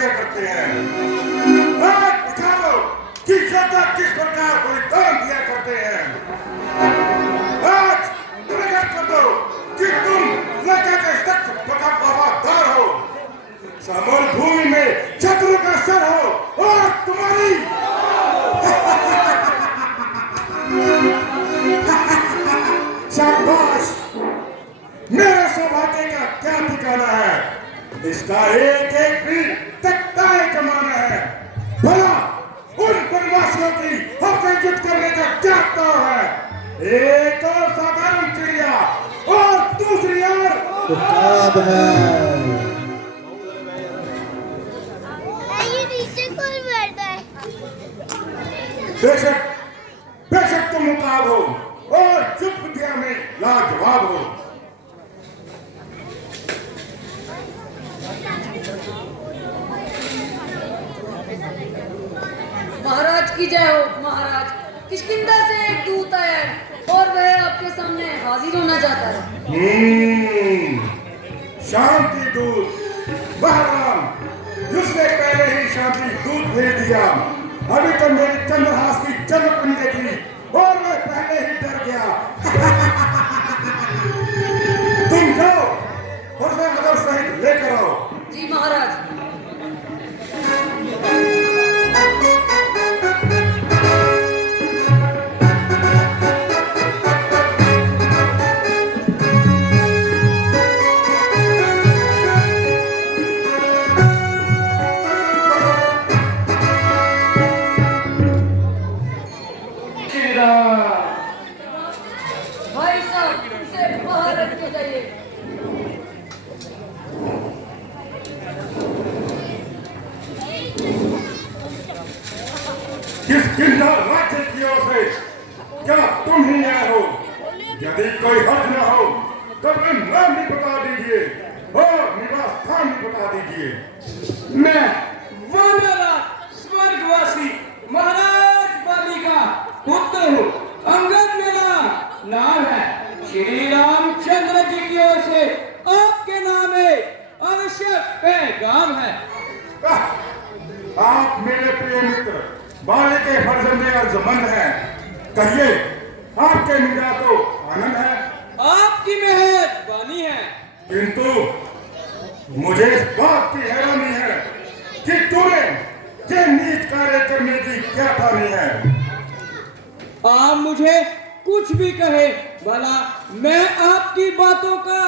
किया करते हैं। आज दिखा दो कि योद्धा किस प्रकार बलिदान दिया करते हैं। आज प्रकट कर दो कि तुम लंका के सख्त वफादार हो, समर भूमि में शत्रु का सर हो और तुम्हारी शाबाश। मेरे सौभाग्य का क्या ठिकाना है, इसका एक एक भी तख्ताए जमाना है। भला उन वनवासियों की हमसे युद्ध करने का क्या ताव है। एक और साधारण चिड़िया और दूसरी ओर उस्ताद है। बेशक बेशक तुम मुकाब हो और चुप विद्या में लाजवाब हो। महाराज की जय हो। महाराज, किष्किंधा से एक दूत आया है और वह आपके सामने हाजिर होना चाहता है। शांति दूत बहराम, उसने पहले ही शांति दूत भेज दिया। अभी तो मेरी चंद्रहास की चमक नहीं देखी और मैं पहले ही डर गया। तुम जाओ और मैं अगर सहित लेकर आओ। जी महाराज। भाई साहब, इसे बाहर रख के जाइए। किष्किंधा राज्य की ओर से क्या तुम ही आए हो? यदि कोई हर्ज न हो तो अपना नाम भी बता दीजिए और निवास स्थान भी बता दीजिए। मैं वानरा स्वर्गवासी महाराज बाली का पुत्र हूँ। अंगद मेरा नाम है। श्री रामचंद्र जी की ओर से आपके नाम में आवश्यक पैगाम है। आप मेरे प्रिय मित्र बाले के फर्जंदे अर्जुमंद हैं। कहिए, आपके निगाह तो आनंद है। आपकी मेहरबानी है। किंतु मुझे इस बात की हैरानी है कि तूने ये नीच कार्य करने की क्या ठानी है। आप मुझे कुछ भी कहे, भला मैं आपकी बातों का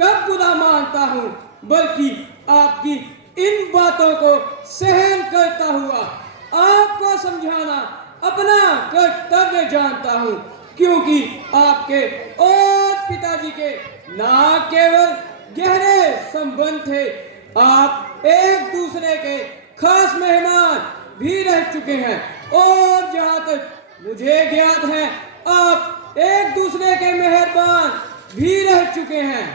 कब बुरा मानता हूँ, बल्कि आपकी इन बातों को सहन करता हुआ आपको समझाना अपना कर्तव्य जानता हूँ। क्योंकि आपके और पिताजी के ना केवल गहरे संबंध थे, आप एक दूसरे के खास मेहमान भी रह चुके हैं और जहाँ तक मुझे ज्ञात है आप एक दूसरे के मेहरबान भी रह चुके हैं।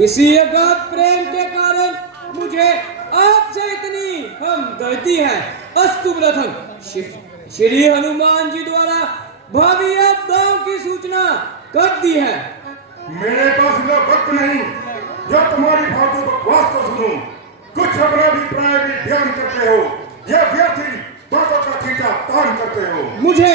इसी अगाध प्रेम के कारण मुझे आपसे इतनी हमदर्दी है। अस्तु प्रथम श्री हनुमान जी द्वारा भावी आपदाओं की सूचना कर दी है। मेरे पास इतना वक्त नहीं जो तुम्हारी फालतू बकवास को सुनूं। कुछ अपना अभिप्राय भी ध्यान करते हो या व्यर्थी बातों का खींचा तान करते हो। मुझे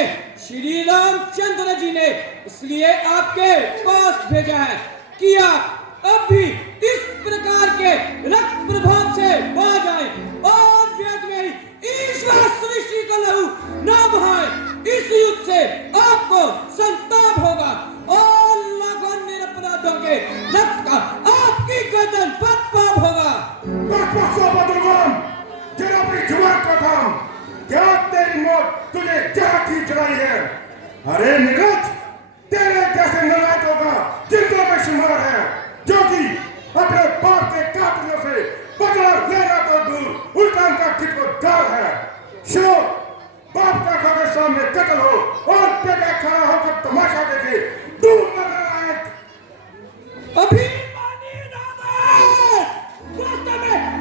श्री रामचंद्र जी ने इसलिए आपके पास भेजा है कि आप अब भी इस प्रकार के रक्त प्रभाव से बाज आए और व्यर्थ में ही ईश्वर सृष्टि का लहू न बहाए। इस युद्ध से आपको संताप होगा और लाखों निरपराधों के रक्त का आपकी गर्दन पर पाप होगा। जरा अपनी जुबान को थाम। क्या तेरी मौत तुझे जहाँ की चढ़ाई है? अरे निरज, तेरे जैसे नालायकों का जिंदों में शुमार है, जो कि अपने बाप के कातिलों से बदला लेना तो दूर उल्टा उनका ठिकादार है। शो बाप का खबर सामने कत्ल हो और बेटा खड़ा होकर तमाशा देखे। दूर नालायक। अभिमानी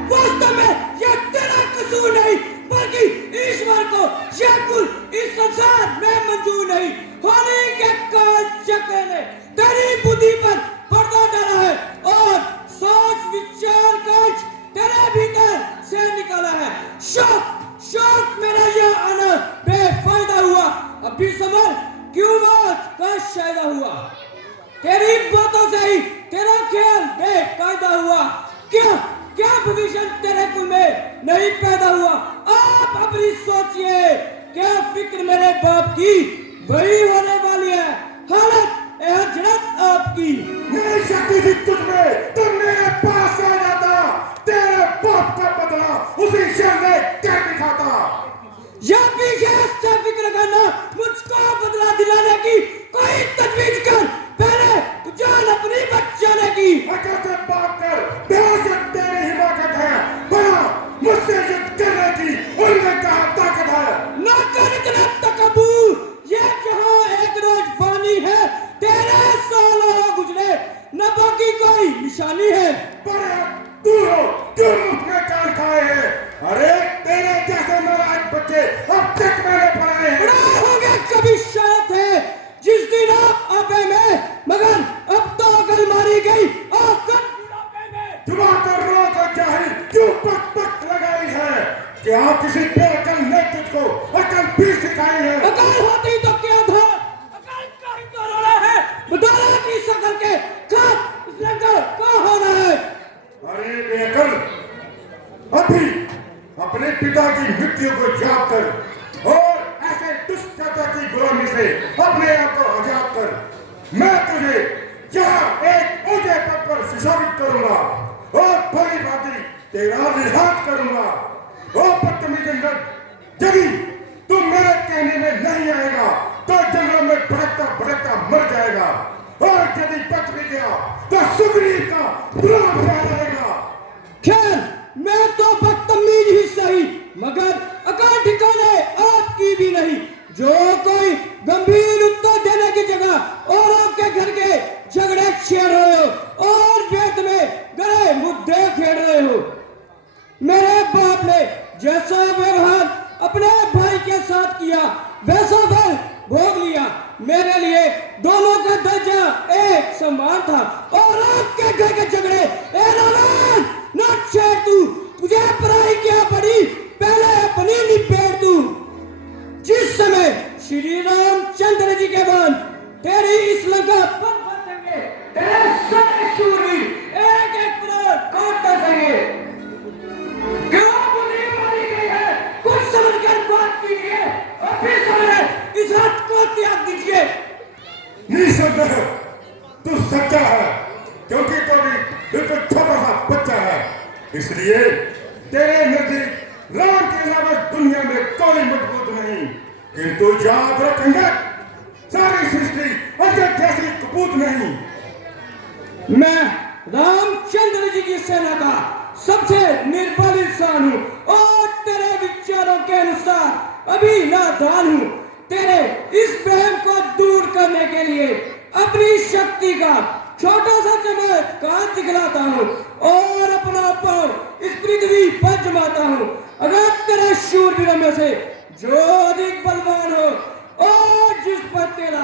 वास्तव में यह तेरा कसूर नहीं, बल्कि ईश्वर को यह कुल इस संसार में मंजूर नहीं होने के निशानी है। पर तू हो, क्यों मुफ्त में कान खाए हैं? अरे तेरे जैसे नालायक बच्चे अब तक मैंने पढ़ाए हैं। बड़ा हो गया कभी शायद है जिस दिन आप आपे में, मगर अब तो अकल मारी गई और कब बुढ़ापे में। जुबा कर रो को जाहिल क्यों पक पक लगाई है? क्या किसी बेअकल ने तुझको अकल भी सिखाई है? अकल होती तो क्या था? अकल का ही तो रोना है। बताना की शकल के कब लंगर कहाँ होना है? अरे बेअकल, अभी अपने पिता की मृत्यु को याद कर और ऐसे दुष्टता की गुलामी से अपने आप को आजाद कर। मैं तुझे यहाँ एक ऊंचे पद पर सुशोभित करूंगा और भली भांति तेरा लिहाज करूंगा। ओ बदतमीज जंगल, यदि तू मेरे कहने में नहीं आएगा तो जंगल में भटकता भटकता मर जाएगा, और यदि बच भी गया तो सुग्रीव का बुरा ख्याल आएगा। खैर, मैं तो बदतमीज ही सही, मगर अकल ठिकाने आपकी भी नहीं। जो कोई गंभीर उत्तर देने की जगह औरों के घर के झगड़े छेड़ रहे हो और वेद में गड़े मुद्दे खेल रहे हो। मेरे बाप ने जैसा व्यवहार अपने भाई के साथ किया वैसा फल भोग लिया। मेरे लिए दोनों का दर्जा एक समान था और आपके घर के झगड़े ए नादान, न छेड़ तू, तुझे पराई क्या पड़ी, पहले अपनी निपेड़ तू। जिस समय श्री रामचंद्र जी के बाद तेरी इस लंका पर बसेंगे, तेरे सारे शूरवीर एक एक प्राण काट बसेंगे। क्यों बुद्धि मारी गई है? कुछ समझकर बात कीजिए और फिर समझे इस हाथ को त्याग दीजिए। निसंदेह तू सच्चा है, क्योंकि तू भी बिल्कुल छोटा सा बच्चा है। इसलिए तेरे नजदीक राम के अलावा दुनिया में कोई मजबूत नहीं। किंतु याद रखेंगे, सारी सृष्टि अजय जैसी कपूत नहीं। मैं रामचंद्र जी की सेना का सबसे निर्बल इंसान हूँ और तेरे विचारों के अनुसार अभी नादान हूँ। तेरे इस बहम को दूर करने के लिए अपनी शक्ति का छोटा सा चमत्कार दिखलाता हूँ और अपना पांव इस पृथ्वी पर जमाता हूँ। अगर तेरे शूरवीरों में से जो अधिक बलवान हो और जिस पर तेरा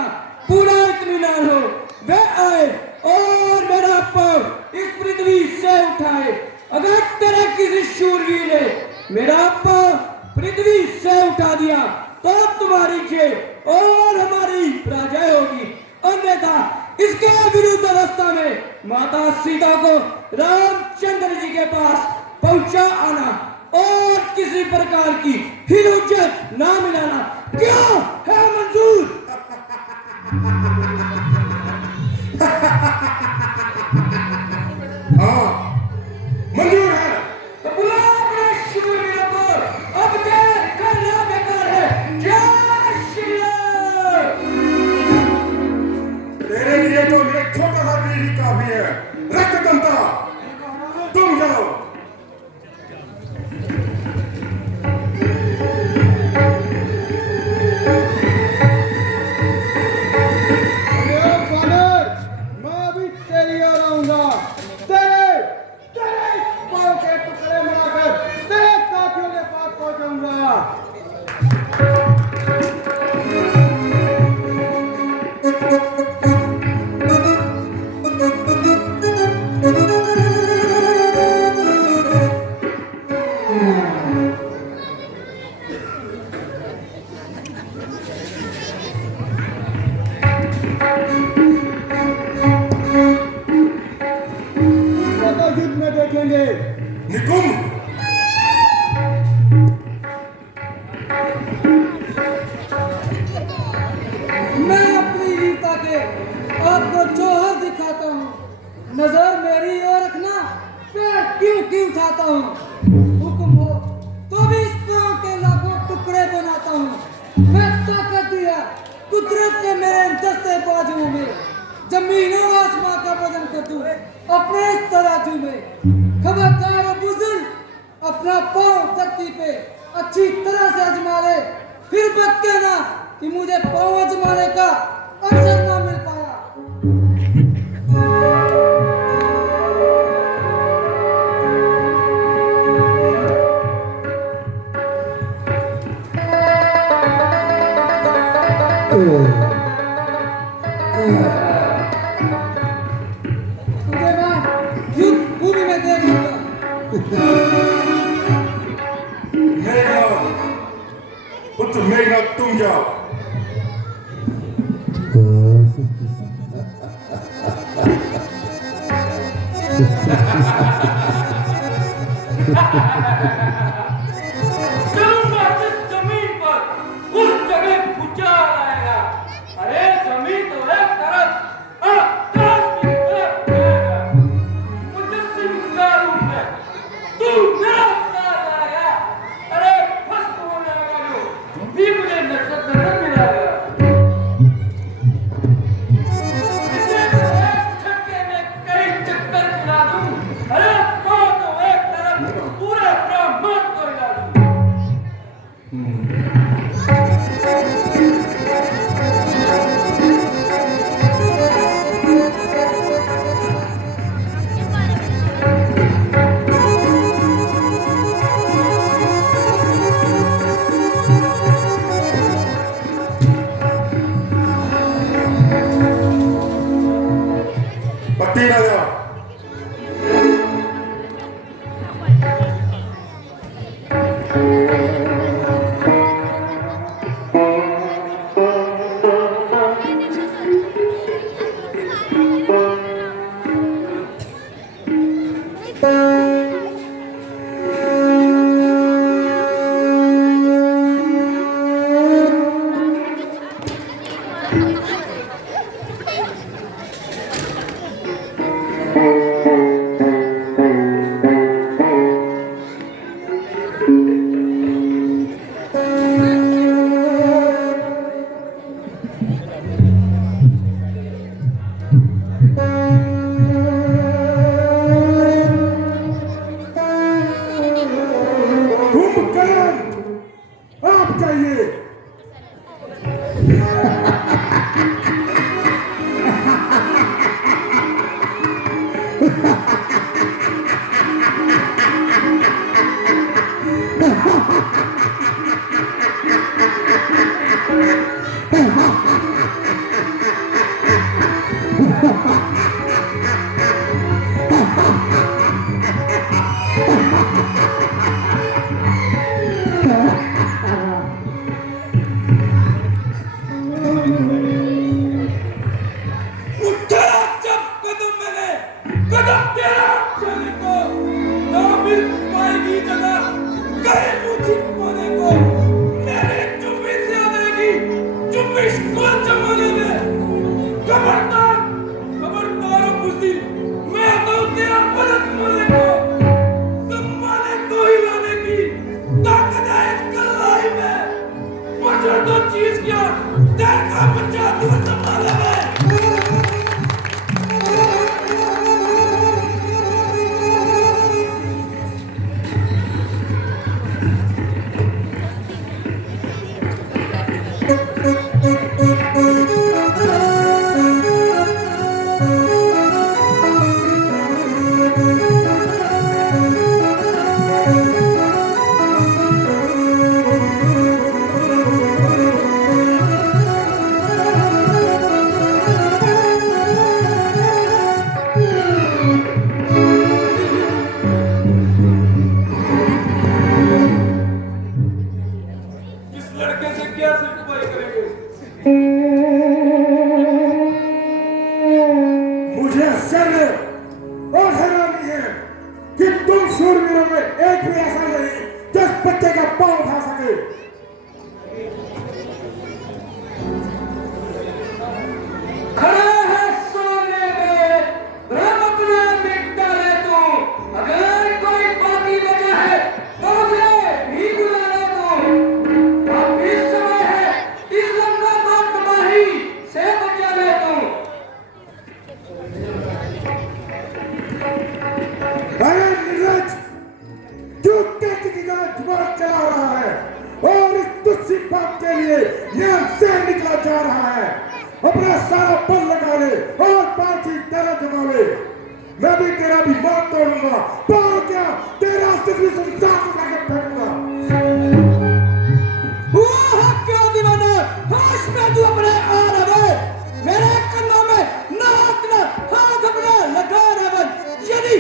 पूरा इत्मीनान हो वह आए और मेरा पांव इस पृथ्वी से उठाए। अगर तेरे किसी शूरवीर ने मेरा पांव पृथ्वी से उठा दिया तो तुम्हारी जय और हमारी पराजय होगी, अन्यथा इसके विरुद्ध अवस्था में माता सीता को रामचंद्र जी के पास पहुंचा आना और किसी प्रकार की हिलुज्जत ना मिलाना क्यों है मंजूर? हाँ, मंजूर है। तो बुला अपने शूरवीरों को, अब देर करना बेकार है। जय श्री राम। तेरे लिए तो मेरे छोटा सा वीर ही काफी है। रक्तदंता, तुम जाओ। मैं अभी तेरी ओर आऊंगा। तेरे पांव के टुकड़े बनाकर तेरे साथियों के पास पहुंचाऊंगा। युद्ध में देखेंगे। निकुंभ, मैं अपनी वीरता के आपको जोहर दिखाता हूँ। नजर मेरी ओर रखना, पैर क्यों क्यों उठाता हूँ। हुक्म हो तो भी इस पांव के लाखों टुकड़े बनाता हूँ। मैं ताकत दिया कुदरत ने मेरे दस्ते बाजुओं में जमीनों आसमां का वजन कर दूं अपने इस तराजू में। खबरदार हो बुजुर्ग, अपना पांव धरती पे अच्छी तरह से आजमा ले, फिर मत कहना कि मुझे पांव आजमाने का अवसर ना मिल पाया। मेघनाथ, पुत्र मेघनाथ तुम जाओ। चलूंगा जिस जमीन पर उस जगह भूचाल आएगा। अरे जमीन तो एक तरफ आकाश की तरफ जाएगा। मुजस्सिम का रूप है, तू मेरा अवतार लाएगा। अरे भस्म होने लगा जो भी मुझे नजर मिलाएगा। इसे तो एक झटके में कई चक्कर खिला दूं। अरे तो एक तरफ पूरे ब्रह्मांड को हिला दूं। पट्टी राजा, कुंभकर्ण आप चाहिए। मुझे आश्चर्य और हैरानी है कि तुम शूरवीरों में एक भी ऐसा नहीं जो इस बच्चे का पांव उठा सके। खड़ा है सोने में, भ्रम अपना मिट डाले तू। अगर कोई बाकी बचा है तो उसे भी बुला ले तू। अब इस समय है इस लंका को तबाही से बचा ले तू। अरे नीरज, जो तेजी की जुबान चला रहा है और इस तुच्छी बात के लिए न्याय से निकला जा रहा है। अपना सारा बल लगा ले और पांची तेरा जमा ले। मैं भी तेरा भी मौत तोड़ूंगा, और क्या तेरा अस्तित्व संसार को जाकर फेंकूंगा। वाह क्या दीवाना, होश में तू अपने आ रहे, मेरे कन्नों में नाक न हाथ अपना लगा रहा। यदि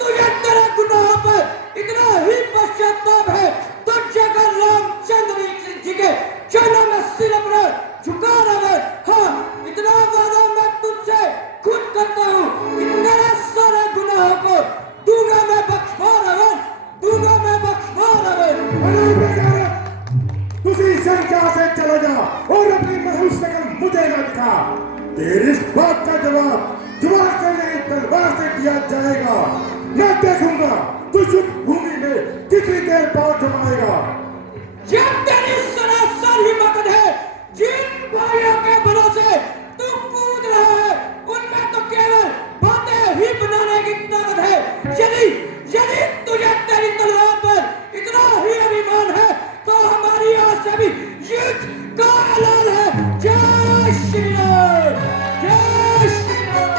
तुझे तेरा गुनाह तेरी इस बात का जवाब जुबान से नहीं तलवार से दिया जाएगा। मैं देखूंगा तू युद्ध भूमि में कितनी देर पाँव जमाएगा। ये तेरी सरासर हिम्मत है। जिन भाइयों के भरोसे तू कूद रहा है उनमें तो केवल बातें ही बनाने की ताकत है। यदि यदि तुझे तेरी तलवार पर इतना ही अभिमान है तो हमारी आज से भी युद्ध का ऐलान है। जय श्री राम, जय श्री राम,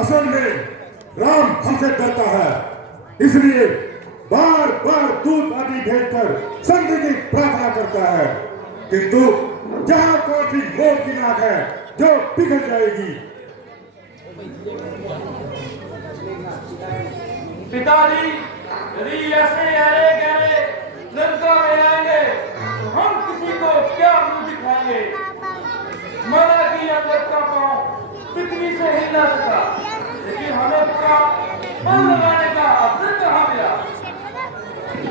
असल में राम हमसे डरता है, इसलिए बार बार दूत आदि भेजकर संधि की प्रार्थना करता है, किंतु जहां कौन सी मौत की नाक है जो पिघल जाएगी। पिताजी, यदि ऐसे अरे गहरे लंका में आएंगे तो हम किसी को क्या मुंह दिखाएंगे। माना कि अंदर का पांव तितली से हिल ना सका, लेकिन हमें पूरा मन लगाने का अवसर कहाँ मिला।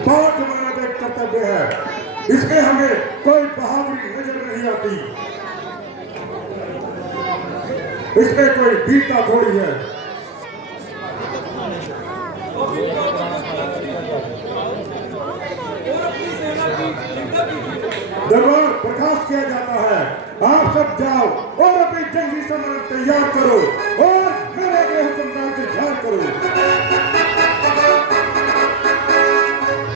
बहुत हमारा तो एक कर्तव्य है, इसमें हमें कोई बहादुरी नजर नहीं आती, इसमें कोई वीरता थोड़ी है। दरबार बर्खास्त किया जाता है, आप सब जाओ और अपनी जंगी सामान तैयार करो और मेरे हुक्म का इंतजार करो।